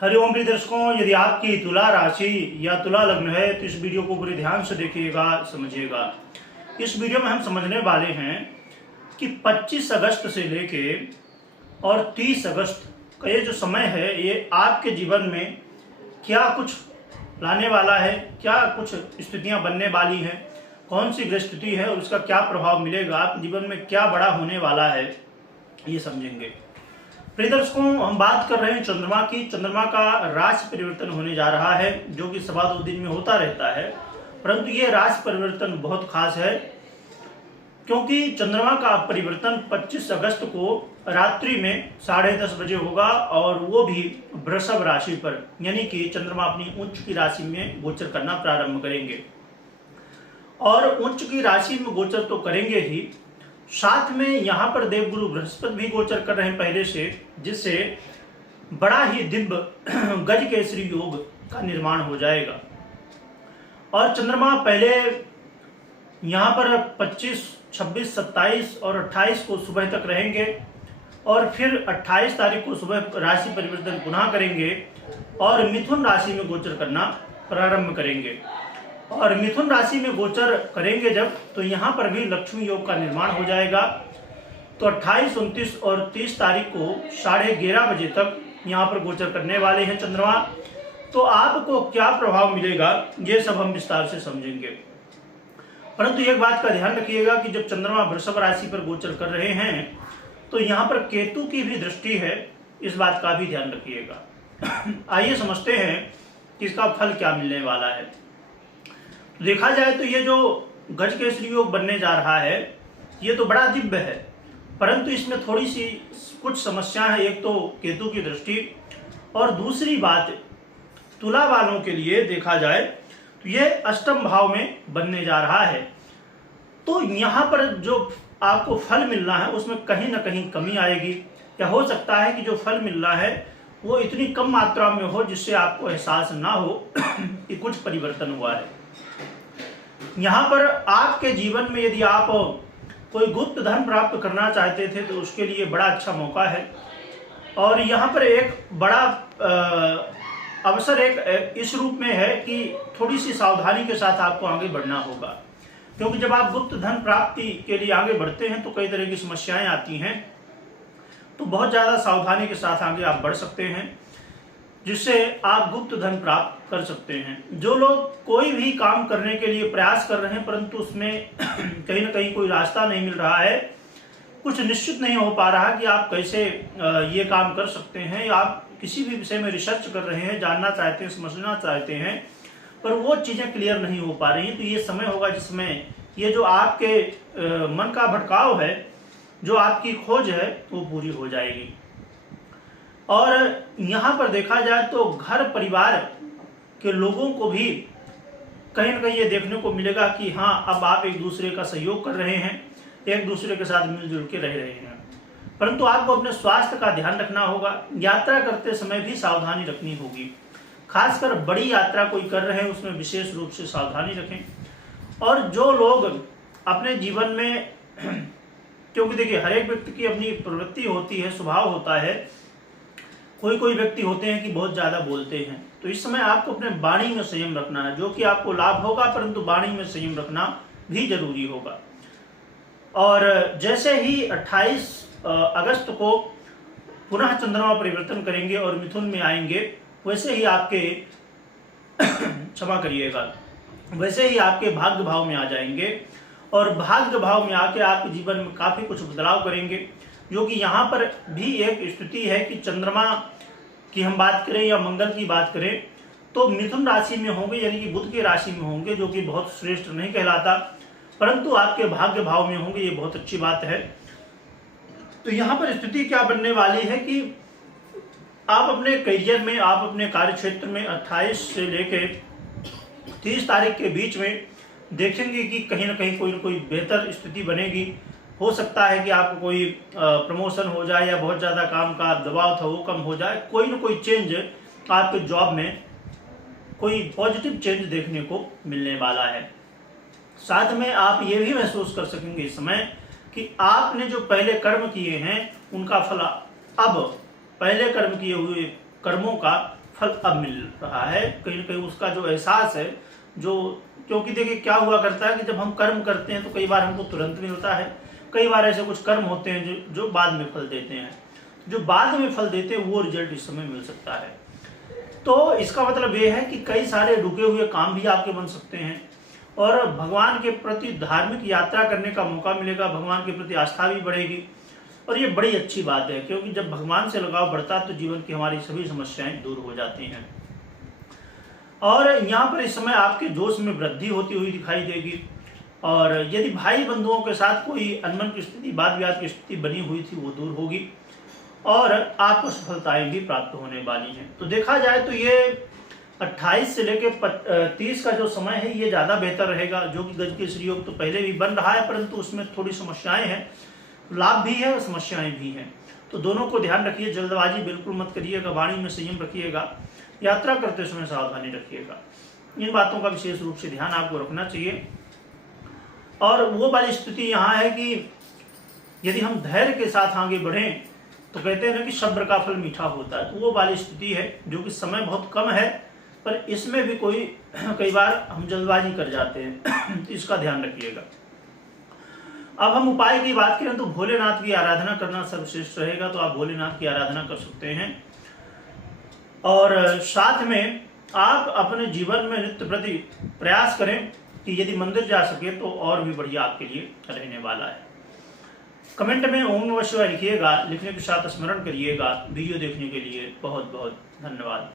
हरिओम प्रिय दर्शकों, यदि आपकी तुला राशि या तुला लग्न है तो इस वीडियो को पूरे ध्यान से देखिएगा, समझिएगा। इस वीडियो में हम समझने वाले हैं कि 25 अगस्त से लेके और 30 अगस्त का ये जो समय है, ये आपके जीवन में क्या कुछ लाने वाला है, क्या कुछ स्थितियां बनने वाली हैं, कौन सी ग्रह स्थिति है और उसका क्या प्रभाव मिलेगा, आपके जीवन में क्या बड़ा होने वाला है, ये समझेंगे। प्रिय दर्शकों, हम बात कर रहे हैं चंद्रमा की। चंद्रमा का राशि परिवर्तन होने जा रहा है, जो कि सवा 2 दिन में होता रहता है, परंतु ये राशि परिवर्तन बहुत खास है क्योंकि चंद्रमा का परिवर्तन 25 अगस्त को रात्रि में 10:30 बजे होगा और वो भी वृषभ राशि पर, यानी कि चंद्रमा अपनी उच्च की राशि में गोचर करना प्रारंभ करेंगे। और उच्च की राशि में गोचर तो करेंगे ही, साथ में यहाँ पर देवगुरु बृहस्पति भी गोचर कर रहे हैं पहले से, जिससे बड़ा ही दिव्य गज केसरी योग का निर्माण हो जाएगा। और चंद्रमा पहले यहाँ पर 25, 26, 27 और 28 को सुबह तक रहेंगे और फिर 28 तारीख को सुबह राशि परिवर्तन पुनः करेंगे और मिथुन राशि में गोचर करना प्रारंभ करेंगे। और मिथुन राशि में गोचर करेंगे जब, तो यहाँ पर भी लक्ष्मी योग का निर्माण हो जाएगा। तो 28, 29 और 30 तारीख को 11:30 बजे तक यहाँ पर गोचर करने वाले हैं चंद्रमा। तो आपको क्या प्रभाव मिलेगा, ये सब हम विस्तार से समझेंगे। परंतु एक बात का ध्यान रखिएगा कि जब चंद्रमा वृषभ राशि पर गोचर कर रहे हैं तो यहाँ पर केतु की भी दृष्टि है, इस बात का भी ध्यान रखिएगा। आइए समझते हैं कि इसका फल क्या मिलने वाला है। देखा जाए तो ये जो गज केसरी योग बनने जा रहा है, ये तो बड़ा दिव्य है, परंतु इसमें थोड़ी सी कुछ समस्याएं हैं। एक तो केतु की दृष्टि, और दूसरी बात तुला वालों के लिए देखा जाए तो ये अष्टम भाव में बनने जा रहा है। तो यहाँ पर जो आपको फल मिलना है उसमें कहीं ना कहीं कमी आएगी, या हो सकता है कि जो फल मिल रहा है वो इतनी कम मात्रा में हो जिससे आपको एहसास ना हो कि कुछ परिवर्तन हुआ है। यहाँ पर आपके जीवन में यदि आप कोई गुप्त धन प्राप्त करना चाहते थे तो उसके लिए बड़ा अच्छा मौका है। और यहाँ पर एक बड़ा अवसर एक इस रूप में है कि थोड़ी सी सावधानी के साथ आपको आगे बढ़ना होगा, क्योंकि जब आप गुप्त धन प्राप्ति के लिए आगे बढ़ते हैं तो कई तरह की समस्याएं आती हैं। तो बहुत ज़्यादा सावधानी के साथ आगे आप बढ़ सकते हैं, जिससे आप गुप्त धन प्राप्त कर सकते हैं। जो लोग कोई भी काम करने के लिए प्रयास कर रहे हैं परंतु उसमें कहीं ना कहीं कोई रास्ता नहीं मिल रहा है, कुछ निश्चित नहीं हो पा रहा कि आप कैसे ये काम कर सकते हैं, या आप किसी भी विषय में रिसर्च कर रहे हैं, जानना चाहते हैं, समझना चाहते हैं, पर वो चीज़ें क्लियर नहीं हो पा रही हैं, तो ये समय होगा जिसमें ये जो आपके मन का भटकाव है, जो आपकी खोज है, वो पूरी हो जाएगी। और यहाँ पर देखा जाए तो घर परिवार के लोगों को भी कहीं ना कहीं ये देखने को मिलेगा कि हाँ, अब आप एक दूसरे का सहयोग कर रहे हैं, एक दूसरे के साथ मिलजुल के रह रहे हैं। परंतु आपको अपने स्वास्थ्य का ध्यान रखना होगा। यात्रा करते समय भी सावधानी रखनी होगी, खासकर बड़ी यात्रा कोई कर रहे हैं उसमें विशेष रूप से सावधानी रखें। और जो लोग अपने जीवन में क्योंकि देखिए हर एक व्यक्ति की अपनी प्रवृत्ति होती है, स्वभाव होता है। कोई व्यक्ति होते हैं कि बहुत ज़्यादा बोलते हैं, तो इस समय आपको अपने वाणी में संयम रखना है, जो कि आपको लाभ होगा, परंतु वाणी में संयम रखना भी जरूरी होगा। और जैसे ही 28 अगस्त को पुनः चंद्रमा परिवर्तन करेंगे और मिथुन में आएंगे, वैसे ही आपके क्षमा करिएगा, वैसे ही आपके भाग्य भाव में आ जाएंगे और भाग्य भाव में आके आपके जीवन में काफ़ी कुछ बदलाव करेंगे। जो कि यहाँ पर भी एक स्थिति है कि चंद्रमा की हम बात करें या मंगल की बात करें तो मिथुन राशि में होंगे, यानी कि बुध की राशि में होंगे, जो कि बहुत श्रेष्ठ नहीं कहलाता, परंतु आपके भाग्य भाव में होंगे, ये बहुत अच्छी बात है। तो यहाँ पर स्थिति क्या बनने वाली है कि आप अपने करियर में, आप अपने कार्य क्षेत्र में 28 से लेकर 30 तारीख के बीच में देखेंगे कि कहीं ना कहीं कोई ना कोई बेहतर स्थिति बनेगी। हो सकता है कि आपको कोई प्रमोशन हो जाए, या बहुत ज़्यादा काम का दबाव था वो कम हो जाए, कोई ना कोई चेंज आपके जॉब में, कोई पॉजिटिव चेंज देखने को मिलने वाला है। साथ में आप ये भी महसूस कर सकेंगे इस समय कि आपने जो पहले कर्म किए हैं उनका फल अब पहले कर्म किए हुए कर्मों का फल अब मिल रहा है। कहीं ना कहीं उसका जो एहसास है, जो क्योंकि देखिए क्या हुआ करता है कि जब हम कर्म करते हैं तो कई बार हमको तुरंत मिलता है, कई बार ऐसे कुछ कर्म होते हैं जो बाद में फल देते हैं। जो बाद में फल देते हैं वो रिजल्ट इस समय मिल सकता है। तो इसका मतलब ये है कि कई सारे रुके हुए काम भी आपके बन सकते हैं और भगवान के प्रति धार्मिक यात्रा करने का मौका मिलेगा, भगवान के प्रति आस्था भी बढ़ेगी और ये बड़ी अच्छी बात है, क्योंकि जब भगवान से लगाव बढ़ता है तो जीवन की हमारी सभी समस्याएं दूर हो जाती हैं। और यहाँ पर इस समय आपके जोश में वृद्धि होती हुई दिखाई देगी और यदि भाई बंधुओं के साथ कोई अनबन की स्थिति, वाद विवाद की स्थिति बनी हुई थी वो दूर होगी और आपको सफलताएं भी प्राप्त होने वाली हैं। तो देखा जाए तो ये 28 से लेकर 30 का जो समय है ये ज़्यादा बेहतर रहेगा, जो कि गज केसरी योग तो पहले भी बन रहा है परंतु उसमें थोड़ी समस्याएं हैं, लाभ भी है और समस्याएं भी हैं। तो दोनों को ध्यान रखिए, जल्दबाजी बिल्कुल मत करिएगा, वाणी में संयम रखिएगा, यात्रा करते समय सावधानी रखिएगा। इन बातों का विशेष रूप से ध्यान आपको रखना चाहिए। और वो वाली स्थिति यहाँ है कि यदि हम धैर्य के साथ आगे बढ़ें तो कहते हैं ना कि सब्र का फल मीठा होता है, तो वो वाली स्थिति है जो कि समय बहुत कम है पर इसमें भी कई बार हम जल्दबाजी कर जाते हैं तो इसका ध्यान रखिएगा। अब हम उपाय की बात करें तो भोलेनाथ की आराधना करना सर्वश्रेष्ठ रहेगा, तो आप भोलेनाथ की आराधना कर सकते हैं और साथ में आप अपने जीवन में नित्य प्रति प्रयास करें कि यदि मंदिर जा सके तो और भी बढ़िया आपके लिए रहने वाला है। कमेंट में ओम नमः शिवाय लिखिएगा, लिखने के साथ स्मरण करिएगा। वीडियो देखने के लिए बहुत बहुत धन्यवाद।